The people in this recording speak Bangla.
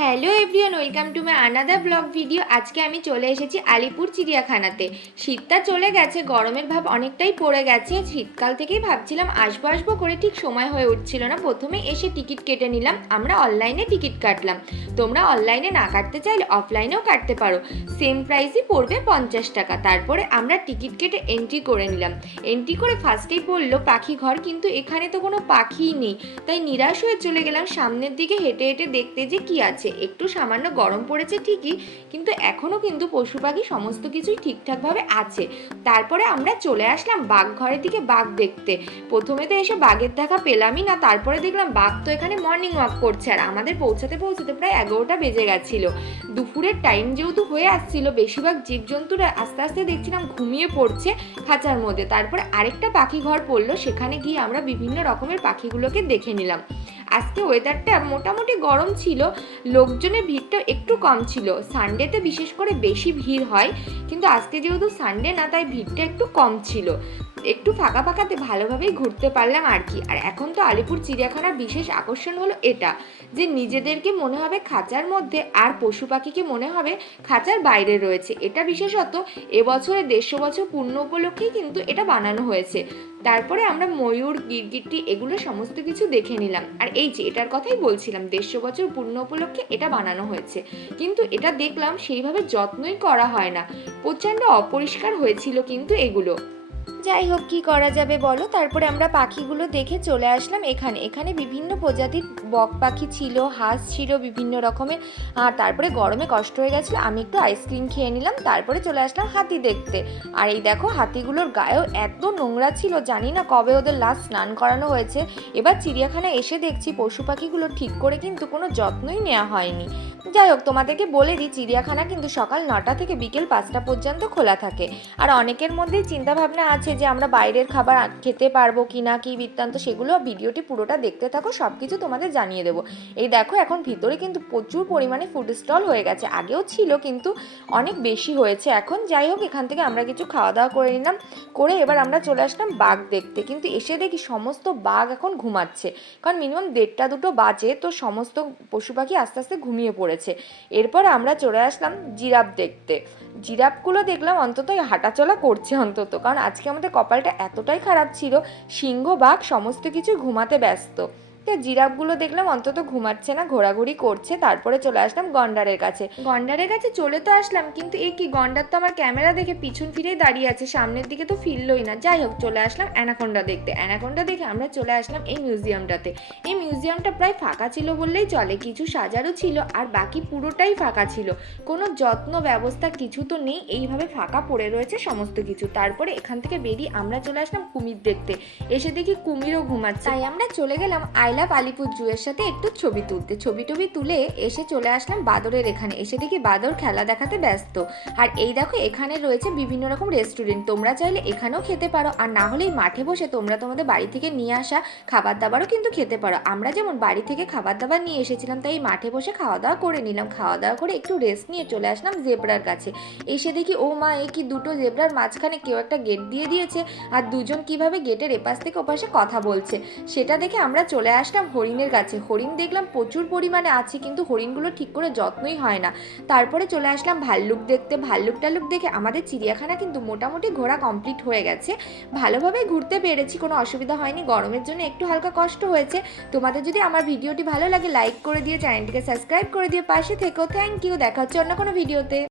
Hello everyone, welcome to my another blog video. আজকে আমি চলে এসেছি আলিপুর চিড়িয়াখানাতে। শীতটা চলে গেছে, গরমের ভাব অনেকটাই পড়ে গেছে। শীতকাল থেকেই ভাবছিলাম আসবো আসবো করে, ঠিক সময় হয়ে উঠছিল না। প্রথমে এসে টিকিট কেটে নিলাম, আমরা অনলাইনে টিকিট কাটলাম। তোমরা অনলাইনে না কাটতে চাইলে অফলাইনেও কাটতে পারো, সেম প্রাইসই পড়বে 50 টাকা। তারপরে আমরা টিকিট কেটে এন্ট্রি করে নিলাম। এন্ট্রি করে ফার্স্টেই বললো পাখি ঘর, কিন্তু এখানে তো কোনো পাখিই নেই। তাই নিরাশ হয়ে চলে গেলাম সামনের দিকে হেঁটে হেঁটে দেখতে যে কি আছে। একটু সামান্য গরম পড়েছে ঠিকই, কিন্তু এখনো কিন্তু পশু পাখি সমস্ত কিছুই ঠিকঠাকভাবে আছে। তারপরে আমরা চলে আসলাম বাঘ ঘরের দিকে, বাঘ দেখতে। প্রথমে তো এসে বাঘের দেখা পেলামই না, তারপরে দেখলাম বাঘ তো এখানে মর্নিং ওয়াক করছে। আর আমাদের পৌঁছাতে পৌঁছাতে প্রায় 11টা বেজে গেছিল। দুপুরের টাইম যেহেতু হয়ে আসছিল, বেশিরভাগ জীবজন্তুরা আস্তে আস্তে দেখছিলাম ঘুমিয়ে পড়ছে খাঁচার মধ্যে। তারপরে আরেকটা পাখি ঘর পড়লো, সেখানে গিয়ে আমরা বিভিন্ন রকমের পাখিগুলোকে দেখে নিলাম। আজকে ওয়েদারটা মোটামুটি গরম ছিল, লোকজনের ভিড়টা একটু কম ছিল। সানডেতে বিশেষ করে বেশি ভিড় হয়, কিন্তু আজকে যেহেতু সানডে না, তাই ভিড়টা একটু কম ছিল। একটু ফাঁকা ফাঁকাতে ভালোভাবেই ঘুরতে পারলাম আর কি। আর এখন তো আলিপুর চিড়িয়াখানার বিশেষ আকর্ষণ হলো এটা, যে নিজেদেরকে মনে হবে খাঁচার মধ্যে, আর পশু পাখিকে মনে হবে খাঁচার বাইরে রয়েছে। এটা বিশেষত এবছরে 150 বছর পূর্ণ উপলক্ষেই কিন্তু এটা বানানো হয়েছে। তারপরে আমরা ময়ূর, গিরগিটি এগুলো সমস্ত কিছু দেখে নিলাম। আর এই যে এটার কথাই বলছিলাম, 150 বছর পূর্ণ উপলক্ষে এটা বানানো হয়েছে, কিন্তু এটা দেখলাম সেইভাবে যত্নই করা হয় না, প্রচণ্ড অপরিষ্কার হয়েছিল কিন্তু এগুলো। যাই হোক, কি করা যাবে বলো। তারপরে আমরা পাখিগুলো দেখে চলে আসলাম এখানে। এখানে বিভিন্ন প্রজাতির বক পাখি ছিল, হাঁস ছিল বিভিন্ন রকমের। আর তারপরে গরমে কষ্ট হয়ে গেছিলো, আমি একটু আইসক্রিম খেয়ে নিলাম। তারপরে চলে আসলাম হাতি দেখতে। আর এই দেখো, হাতিগুলোর গায়েও এত নোংরা ছিল, জানি না কবে ওদের লাস্ট স্নান করানো হয়েছে। এবার চিড়িয়াখানায় এসে দেখছি পশু পাখিগুলো ঠিক করে কিন্তু কোনো যত্নই নেওয়া হয়নি। যাই হোক, তোমাদেরকে বলে দিই, চিড়িয়াখানা কিন্তু সকাল 9টা থেকে বিকেল 5টা পর্যন্ত খোলা থাকে। আর অনেকের মধ্যেই চিন্তাভাবনা আছে যে আমরা বাইরের খাবার খেতে পারবো কি না, কি বৃত্তান্ত, সেগুলো ভিডিওটি পুরোটা দেখতে থাকো, সব কিছু তোমাদের জানিয়ে দেবো। এই দেখো, এখন ভিতরে কিন্তু প্রচুর পরিমাণে ফুড স্টল হয়ে গেছে, আগেও ছিল কিন্তু অনেক বেশি হয়েছে এখন। যাই হোক, এখান থেকে আমরা কিছু খাওয়া দাওয়া করে নিলাম, করে এবার আমরা চলে আসলাম বাঘ দেখতে। কিন্তু এসে দেখি সমস্ত বাঘ এখন ঘুমাচ্ছে, কারণ মিনিমাম 1টা 2টো বাজে, তো সমস্ত পশু পাখি আস্তে আস্তে ঘুমিয়ে পড়েছে। এরপর আমরা চলে আসলাম জিরাফ দেখতে। জিরাফগুলো দেখলাম অন্তত হাঁটাচলা করছে অন্তত, কারণ আজকে আমাদের কপালটা এতটাই খারাপ ছিল, সিংহ বাঘ সমস্ত কিছু ঘুমাতে ব্যস্ত। তো জিরাফগুলো দেখলাম অন্তত ঘুমাচ্ছে না, ঘোরাঘুরি করছে। তারপরে চলে আসলাম গন্ডারের কাছে। গন্ডারের কাছে চলে তো আসলাম, কিন্তু এ কি, গন্ডার তো আমার ক্যামেরা দেখে পিছন ফিরেই দাঁড়িয়ে আছে, সামনের দিকে তো ফিরলই না। যাই হোক, চলে আসলাম অ্যানাকোন্ডা দেখতে। অ্যানাকোন্ডা দেখে আমরা চলে আসলাম এই মিউজিয়ামটাতে। এই মিউজিয়ামটা প্রায় ফাঁকা ছিল বললেই চলে, কিছু সাজারও ছিল আর বাকি পুরোটাই ফাঁকা ছিল। কোনো যত্ন ব্যবস্থা কিছু তো নেই, এইভাবে ফাঁকা পড়ে রয়েছে সমস্ত কিছু। তারপরে এখান থেকে বেরিয়ে আমরা চলে আসলাম কুমির দেখতে। এসে দেখি কুমিরও ঘুমাচ্ছে, তাই আমরা চলে গেলাম আই লাভ আলিপুর জুয়ের সাথে একটু ছবি তুলতে। ছবি টবি তুলে এসে চলে আসলাম বাদরের এখানে। এসে দেখি বাদর খেলা দেখাতে ব্যস্ত। আর এই দেখো, এখানে রয়েছে বিভিন্ন রকম রেস্টুরেন্ট, তোমরা চাইলে এখানেও খেতে পারো, আর না হলে মাঠে বসে তোমরা তোমাদের বাড়ি থেকে নিয়ে আসা খাবার দাবারও কিন্তু খেতে পারো। আমরা যেমন বাড়ি থেকে খাবার দাবার নিয়ে এসেছিলাম, তাই মাঠে বসে খাওয়া দাওয়া করে নিলাম। খাওয়া দাওয়া করে একটু রেস্ট নিয়ে চলে আসলাম জেব্রার কাছে। এসে দেখি ও মা, এ কি, দুটো জেব্রার মাঝখানে কেউ একটা গেট দিয়ে দিয়েছে, আর দুজন কিভাবে গেটের এপাশ থেকে ওপাশে কথা বলছে। সেটা দেখে আমরা চলে আসলাম হরিণের কাছে। হরিণ দেখলাম প্রচুর পরিমাণে আছে, কিন্তু হরিণগুলো ঠিক করে যত্নই হয় না। তারপরে চলে আসলাম ভাল্লুক দেখতে। ভাল্লুক টাল্লুক দেখে আমাদের চিড়িয়াখানা কিন্তু মোটামুটি ঘোরা কমপ্লিট হয়ে গেছে, ভালোভাবে ঘুরতে পেরেছি, কোনো অসুবিধা হয়নি। গরমের জন্য একটু হালকা কষ্ট হয়েছে। তোমাদের যদি আমার ভিডিওটি ভালো লাগে, লাইক করে দিয়ে চ্যানেলটিকে সাবস্ক্রাইব করে দিয়ে পাশে থেকো। থ্যাংক ইউ, দেখা হচ্ছে অন্য কোনো ভিডিওতে।